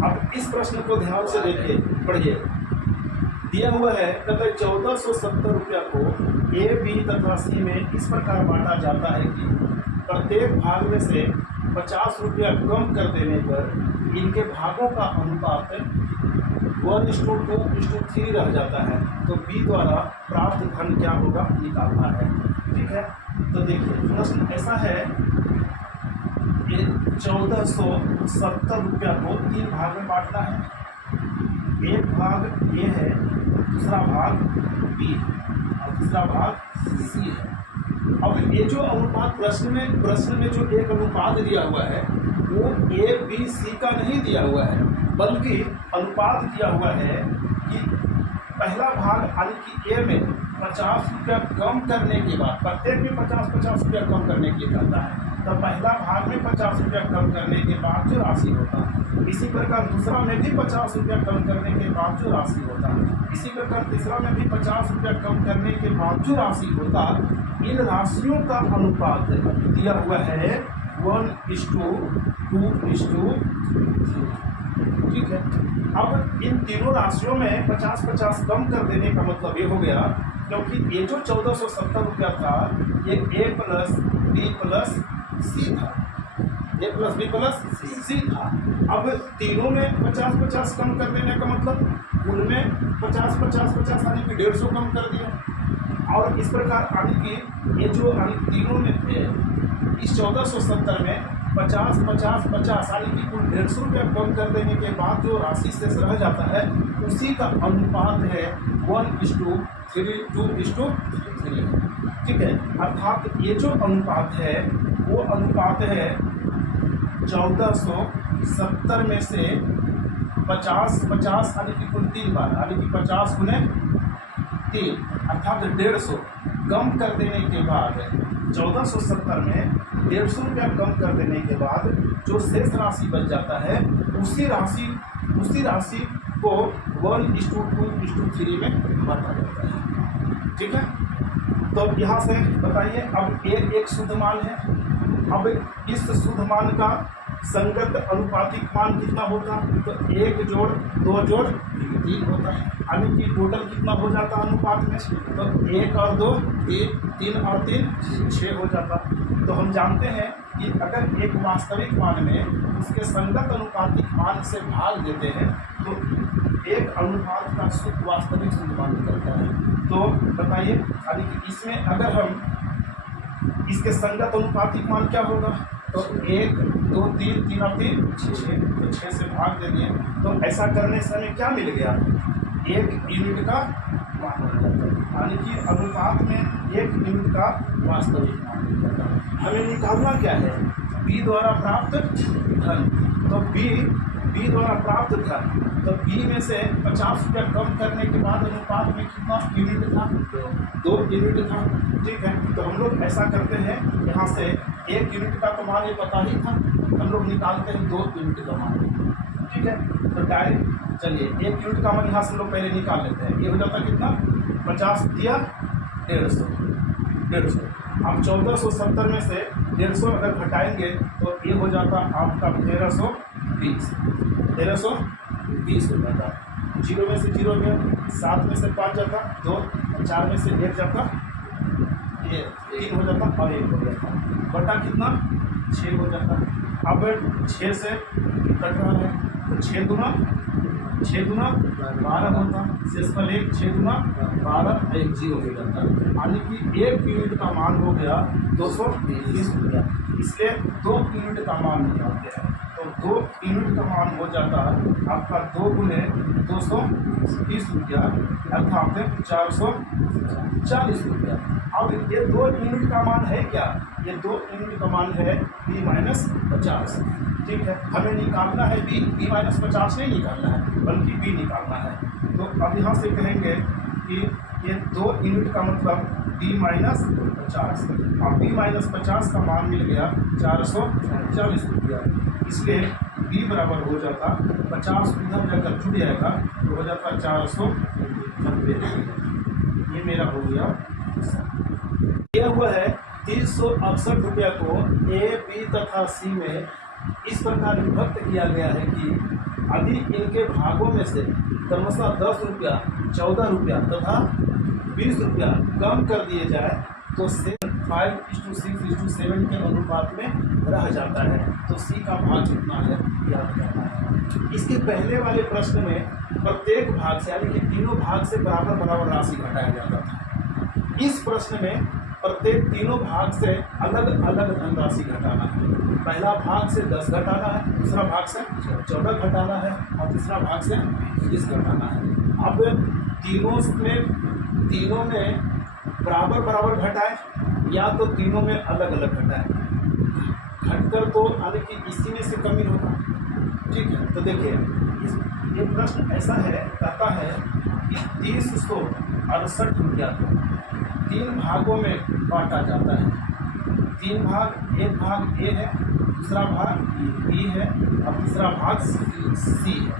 अब इस प्रश्न को ध्यान से देखिए, पढ़िए। दिया हुआ है, कहता है 1470 रुपया को ए, बी तथा सी में इस प्रकार बांटा जाता है कि प्रत्येक भाग में से 50 रुपया कम कर देने पर इनके भागों का अनुपात 1:2:3 रह जाता है। तो बी द्वारा प्राप्त धन क्या होगा, निकालना है। ठीक है, तो देखिए प्रश्न ऐसा है, ये 1470 रुपया को 3 भाग में बांटना है। एक भाग ए है, दूसरा भाग बी और तीसरा भाग सी है। अब ये जो अनुपात प्रश्न में जो एक अनुपात दिया हुआ है वो ए बी सी का नहीं दिया हुआ है, बल्कि अनुपात दिया हुआ है कि पहला भाग यानी कि ए में 50 रुपया कम करने के बाद, प्रत्येक में 50 रुपया कम करने के लिए कहता है, तो पहला भाग में 50 रुपया कम करने के बाद जो राशि होता है, इसी प्रकार दूसरा में भी 50 रुपया कम करने के बाद जो राशि होता है, इसी प्रकार तीसरा में भी 50 रुपया कम करने के बाद जो राशि होता, इन राशियों का अनुपात दिया हुआ है 1:2:3। ठीक है, अब इन तीनों राशियों में 50-50 कम कर देने का मतलब ये हो गया, क्योंकि ये जो 1470 रुपया था ये ए प्लस बी प्लस सी था, ए प्लस बी प्लस सी था। अब तीनों में 50-50 कम कर देने का मतलब उनमें 50-50 यानी कि 150 कम कर दिया। और इस प्रकार यानी कि ये जो तीनों में थे, इस 1470 में 50-50 यानी कि कुल 150 रुपया कम कर देने के बाद जो राशि शेष रह जाता है उसी का अनुपात है 1:3:3। ठीक है, अर्थात ये जो अनुपात है वो अनुपात है 1470 में से 50 यानी कि कुल 3 बार, यानी कि 50 × 3 अर्थात 150 कम कर देने के बाद 1470 में 150 रुपया कम कर देने के बाद जो शेष राशि बच जाता है उसी राशि को 1:2:3 में बांटा जाता है। ठीक है, तो यहाँ से बताइए, अब एक शुद्ध मान है। अब इस शुद्ध मान का संगत अनुपातिक मान कितना होता, तो 1 जोड़ 2 जोड़ 3 होता है, यानी कि टोटल कितना हो जाता अनुपात में, तो 1 और 2 3 और 3 6 हो जाता। तो हम जानते हैं कि अगर एक वास्तविक मान में उसके संगत अनुपातिक मान से भाग देते हैं तो एक अनुपात का शुद्ध वास्तविक शुद्ध मान निकलता है। तो बताइए, यानी कि इसमें अगर हम इसके संगत अनुपातिक मान क्या होगा, तो 1 2 3 और 3 6, तो 6 से भाग दे दिए। तो ऐसा करने से हमें क्या मिल गया, 1 यूनिट का मान हो जाता है, यानी कि अनुपात में 1 यूनिट का वास्तविक मान मिल जाता है। हमें निकालना क्या है, बी द्वारा प्राप्त धन। तो बी द्वारा प्राप्त धन, तो बी में से 50 रुपया कम करने के बाद अनुपात में कितना यूनिट था, 2 यूनिट था। ठीक है, तो हम लोग ऐसा करते हैं, यहाँ से 1 यूनिट का तो मान ये पता ही था, हम लोग निकालते हैं 2 यूनिट का मान। ठीक है, तो डायरेक्ट चलिए 1 यूनिट का मान यहाँ से हम लोग पहले निकाल लेते हैं। ये हो जाता कितना, 50 दिया 150। अब 1470 में से 150 अगर घटाएंगे तो ये हो जाता आपका 1320 हो जाता। 0 में से 0 गया, 7 में से 5 जाता 2, 4 में से 1 जाता, ये 3 हो जाता और 1 हो जाता, बटा कितना 6 हो जाता। अब 6 से कट रहा है तो 6 दूना 12 होता, शेषफल 1, 6 दूना 12, 1 0 हो जाता, यानी कि 1 यूनिट का मान हो गया 220 रुपया। इसके 2 यूनिट का मान निकालते हैं, तो 2 यूनिट का मान हो जाता आपका 2 × 220 रुपया, अर्थात 440 रुपया। अब ये 2 यूनिट का मान है क्या, ये 2 यूनिट का मान है B-50। ठीक है, हमें निकालना है B-50 नहीं निकालना है, बल्कि B निकालना है। तो अब यहाँ से कहेंगे कि ये 2 यूनिट का मतलब B-50, अब B-50 का मान मिल गया 440 रुपया। इसलिए B बराबर हो जाता 50 उधर जाकर जुड़ जाएगा तो हो जाता 490 रुपये। ये मेरा हो गया। दिया हुआ है 368 रुपया को A, B तथा C में इस प्रकार विभक्त किया गया है कि यदि इनके भागों में से क्रमशः 10 रुपया, 14 रुपया तथा 20 रुपया कम कर दिए जाए तो 5:6:7 के अनुपात में रह जाता है। तो सी का भाग कितना है याद करना है। इसके पहले वाले प्रश्न में प्रत्येक भाग से यानी कि तीनों भाग से बराबर बराबर राशि घटाया जाता था। इस प्रश्न में प्रत्येक तीनों भाग से अलग अलग धनराशि घटाना है। पहला भाग से 10 घटाना है, दूसरा भाग से 14 घटाना है और तीसरा भाग से 20 घटाना है। अब तीनों में बराबर बराबर घटाए या तो तीनों में अलग अलग घटाए, घटकर तो यानी कि इसी में से कमी होगा। ठीक है, तो देखिए ये प्रश्न ऐसा है, कहता है कि 368 रुपया को 3 भागों में बांटा जाता है। 3 भाग, एक भाग ए है, दूसरा भाग बी है और तीसरा भाग सी है।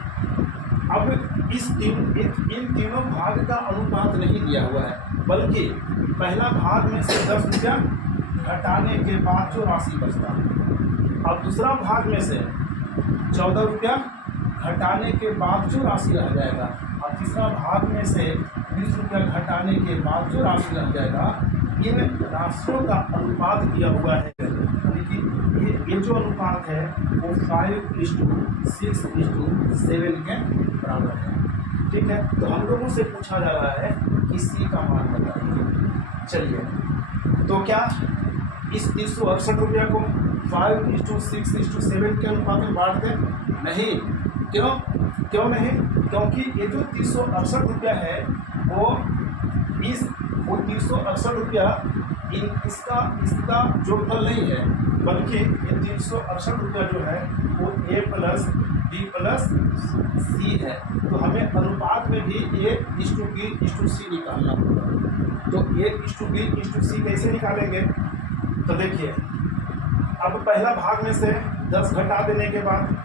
अब इन तीनों भाग का अनुपात नहीं दिया हुआ है, बल्कि पहला भाग में से 10 रुपया घटाने के बाद जो राशि बचता है और दूसरा भाग में से 14 रुपया घटाने के बाद जो राशि रह जाएगा और तीसरा भाग में से 20 रुपया घटाने के बाद जो राशि रह जाएगा, इन राशियों का अनुपात दिया हुआ है। यानी कि ये जो अनुपात है वो 5:6:7 के बराबर है। ठीक है, तो हम लोगों से पूछा जा रहा है कि सी का मान बताइए। चलिए, तो क्या इस 368 रुपया को 5:6:7 के अनुपात में बांट दें? नहीं। क्यों नहीं? क्योंकि ये जो 368 रुपया है वो 368 रुपया इसका जोड़फल नहीं है, बल्कि ये 368 रुपया जो है वो ए प्लस बी प्लस सी है। तो हमें अनुपात में भी A:B:C निकालना होगा। तो A:B:C कैसे निकालेंगे? तो देखिए, अब पहला भाग में से 10 घटा देने के बाद,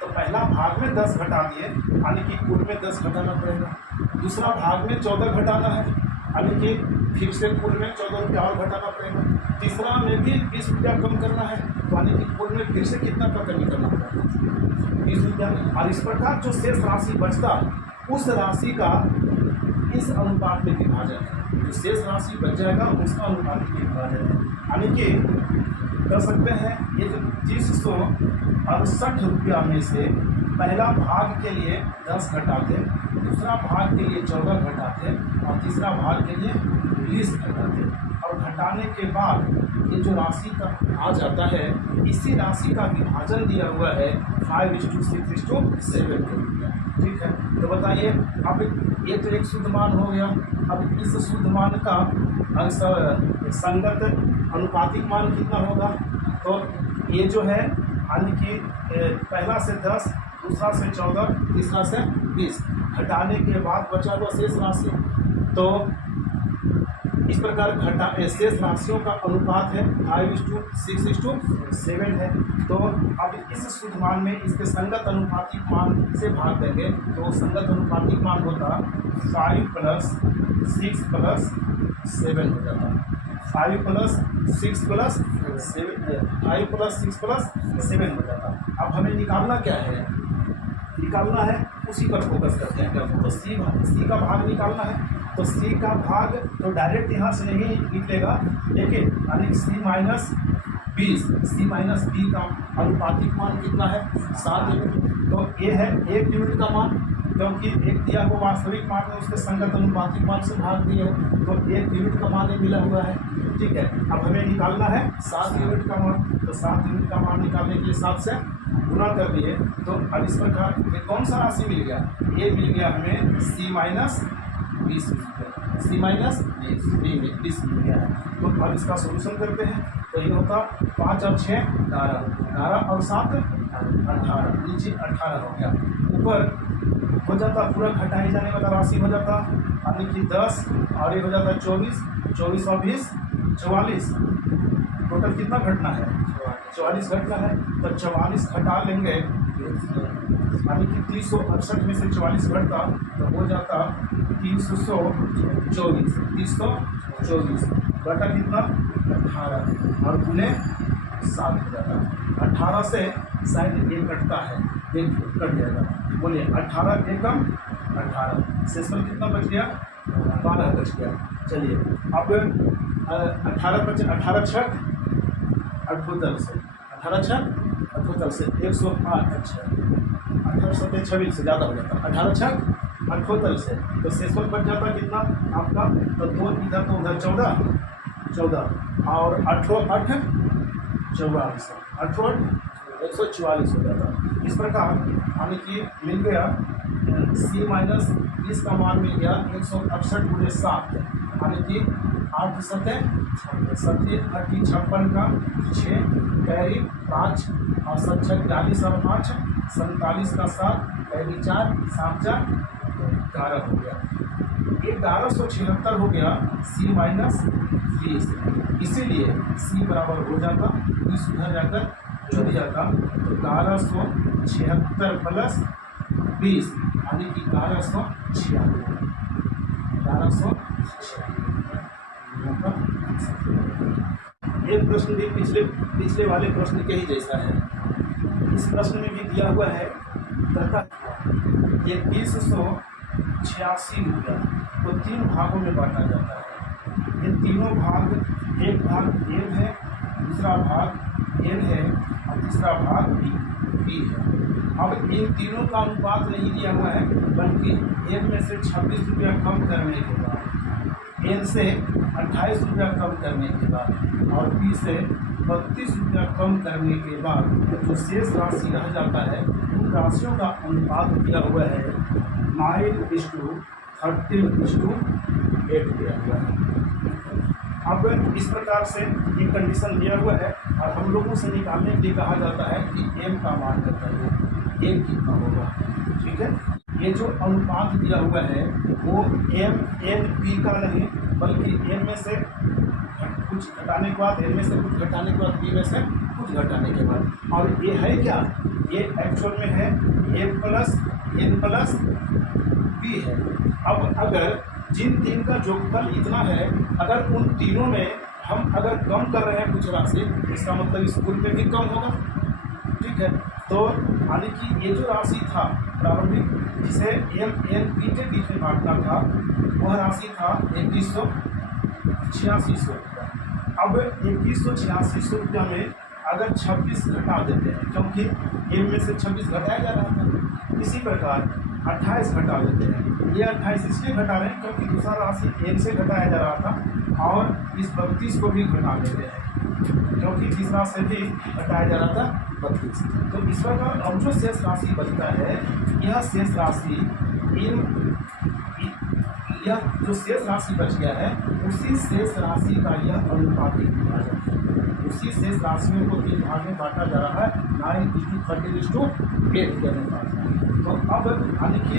तो पहला भाग में 10 घटा दिए यानी कि कुल में 10 घटाना पड़ेगा। दूसरा भाग में 14 घटाना है यानी कि फिर से कुल में 14 रुपया और घटाना पड़ेगा। तीसरा में भी 20 रुपया कम करना है, तो यानी कि कुल में फिर से कितना का कमी करना पड़ेगा? 20 रुपया। और इस प्रकार जो शेष राशि बचता उस राशि का इस अनुपात में विभाजन है। जो शेष राशि बच जाएगा उसका अनुपात में विभाजन है। यानी कि कर सकते हैं ये जो 368 रुपया में से पहला भाग के लिए 10 घटाते, दूसरा भाग के लिए 14 घटाते और तीसरा भाग के लिए 20 घटाते और घटाने के बाद ये जो राशि का आ जाता है, इसी राशि का विभाजन दिया हुआ है 5:6:7 के। ठीक है, तो बताइए, अब ये तो एक शुद्ध मान हो गया। अब इस शुद्ध मान का संगत अनुपातिक मान कितना होगा? तो ये जो है यानी कि पहला से 10, दूसरा से 14, तीसरा से 20 घटाने के बाद बचा हुआ शेष राशि। तो इस प्रकार शेष राशियों का अनुपात है 5:6:7 है। तो अब इस शुद्ध मान में इसके संगत अनुपातिक मान से भाग देंगे तो संगत अनुपातिक मान होता 5 + 6 + 7 हो जाता। 5 + 6 + 7 हो जाता। अब हमें निकालना क्या है? निकालना है उसी पर फोकस करते हैं। तो सी का भाग निकालना है। तो सी का भाग तो डायरेक्ट यहाँ से नहीं निकलेगा, लेकिन यानी C माइनस बी का अनुपातिक मान कितना है? 7 यूनिट। तो ये है 1 यूनिट का मान, क्योंकि एक दिया को वास्तविक मान में उसके संगत अनुपातिक मान से भाग दिए है, तो 1 यूनिट का मान मिला हुआ है। ठीक है, अब हमें निकालना है 7 यूनिट का मान। तो 7 यूनिट का मान निकालने के लिए 7 से गुणा कर दिए। तो अब इस प्रकार ये कौन सा राशि मिल गया? ये मिल गया हमें C माइनस 20 मिल गया है। तो अब इसका सोल्यूशन करते हैं। तो ये होता 5 और 6 12 और 7 18, नीचे 18 हो गया। ऊपर हो जाता पूरा घटाए जाने वाला राशि हो जाता यानी कि 10 और ये हो जाता 24 और 20 44। टोटल कितना घटना है? 44 घटना है। तो 44 घटा लेंगे यानी कि 368 में से 44 घटता तो हो जाता 324 घटा कितना? 18 और गुने 7 हो जाता। 18 से शायद 1 घटता है देखिए कट जाएगा। बोलिए 18 एकम 18, शेषफल कितना बच गया? 12 बच गया। चलिए अब 18 छक 78 से 18 छक 78 से 108 अच्छा 18 सत्ते 26 से ज़्यादा हो जाता। 18 छक 78 से तो शेषफल बच जाता कितना आपका? तो 2 इधर तो उधर 14 और 8 8 44 8 144 हो जाता। इस प्रकार हमें कि मिल गया C माइनस इसका मान मिल गया 168 गुणे 7 यानी कि 8 सत्ते 56 का 6 कैरी 5 और 7 40 और 5 47 का 7 कैरी 4 7 4 11 हो गया। 1176 हो गया C माइनस 20, इसीलिए C बराबर हो जाता 20 उधर जाकर जुड़ जाता तो 1176 प्लस 20 यानी कि 1196 एक प्रश्न भी पिछले वाले प्रश्न के ही जैसा है। इस प्रश्न में भी दिया हुआ है तथा 2186 रुपया को 3 भागों में बांटा जाता है। ये तीनों भाग, एक भाग M है, दूसरा भाग N है और तीसरा भाग B है। अब इन तीनों का अनुपात नहीं दिया हुआ है, बल्कि M में से 26 रुपया कम करने के बाद, N से 28 रुपया कम करने के बाद और B से 32 रुपया कम करने के बाद जो शेष राशि रह जाता है उन राशियों का अनुपात दिया हुआ है 9:13:8 दिया हुआ है। अब इस प्रकार से ये कंडीशन दिया हुआ है और हम लोगों से निकालने के लिए कहा जाता है कि M का मान बताइए, M कितना होगा। ठीक है, ये जो अनुपात दिया हुआ है वो M N P का नहीं, बल्कि M में से कुछ घटाने के बाद, N में से कुछ घटाने के बाद, P में से कुछ घटाने के बाद, और ये है क्या? ये एक्चुअल में है M plus N plus P है। अब अगर जिन तीन का जोगफल इतना है, अगर उन तीनों में हम अगर कम कर रहे हैं कुछ राशि, इसका मतलब इस कुल में भी कम होगा। ठीक है, तो यानी कि ये जो राशि था प्रारंभिक जिसे M N P के बीच में बांटना था, वह राशि था 2186 रुपया। अब 2186 रुपया में अगर 26 घटा देते हैं, क्योंकि M में से 26 घटाया जा रहा था, इसी प्रकार 28 घटा देते हैं। ये 28 इसलिए घटा रहे हैं क्योंकि दूसरा राशि N से घटाया जा रहा था और इस 32 को भी घटा देते हैं क्योंकि तीसरा से भी घटाया जा रहा था 32। तो इस प्रकार अब जो शेष राशि बचता है, यह शेष राशि यह जो शेष राशि बच गया है उसी शेष राशि का यह अनुपातिक विभाजन है। उसी शेष राशियों को 3 भाग में बांटा जा रहा है 9:13:8 के अनुपात। तो अब यानी कि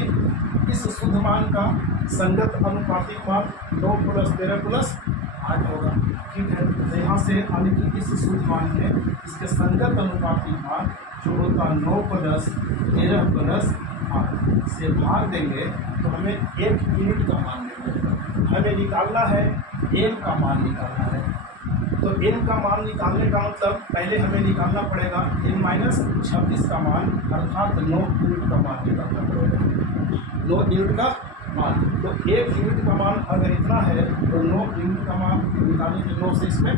इस शुद्ध मान का संगत अनुपातिक मान 9 + 13 + 8 होगा। ठीक है, तो यहाँ से यानी कि इस शुद्ध मान में इसके संगत अनुपातिक मान जो होता 9 + 13 + 8 से भाग देंगे तो हमें 1 यूनिट का मान मिलेगा। हमें निकालना है M का मान निकालना है। तो M का मान निकालने का मतलब पहले हमें निकालना पड़ेगा N-26 का मान, अर्थात 9 यूनिट का मान निकालना पड़ेगा। 9 यूनिट का मान, तो 1 यूनिट का मान अगर इतना है तो 9 यूनिट का मान निकालने के 9 से इसमें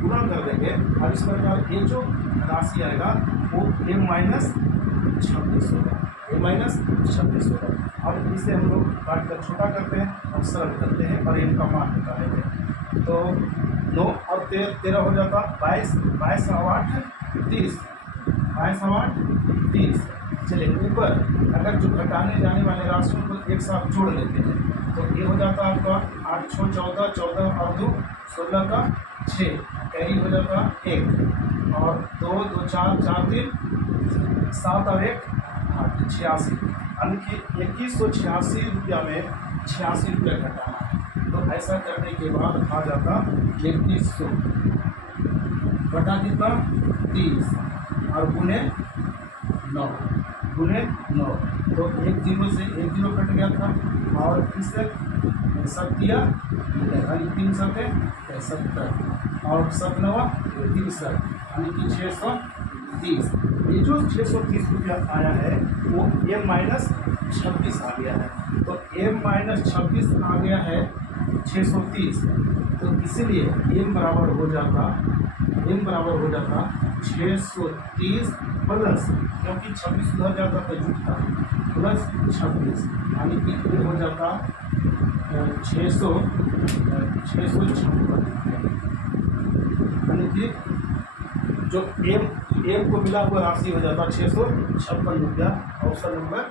गुणा कर देंगे और इस प्रकार ये जो राशि आएगा वो M-26 होगा। M-26 होगा। अब इसे हम लोग काट कर छोटा करते हैं और सरल करते हैं और M का मान निकालेंगे। तो 9 और 13 हो जाता 22, 22 और 8 30, 22 और 8 30। चलिए ऊपर अगर जो घटाने जाने वाले राशियों को एक साथ जोड़ लेते हैं तो ये हो जाता आपका 8 6 14, 14 और 2 16 का 6, कैरी हो जाता 1 और 2 2 4 4 3 7 और 1 8 86, यानी कि 2186 रुपया में 86 रुपया घटाना है। तो ऐसा करने के बाद आ जाता 3100 बटा कितना 30 और गुने 9 तो 1 0 से 1 0 कट गया था और इससे 7 दिया 3 7 70 और 7 9 63 यानी कि 630 ये जो 630 रुपया आया है वो m माइनस 26 आ गया है। तो m माइनस 26 आ गया है 630, तो इसीलिए m बराबर हो जाता 630 प्लस, क्योंकि 26 उधर जाता तो जुटता, प्लस 26 यानी कि ये हो जाता 656, यानी कि जो m को मिला हुआ राशि हो जाता 656 रुपया। Option number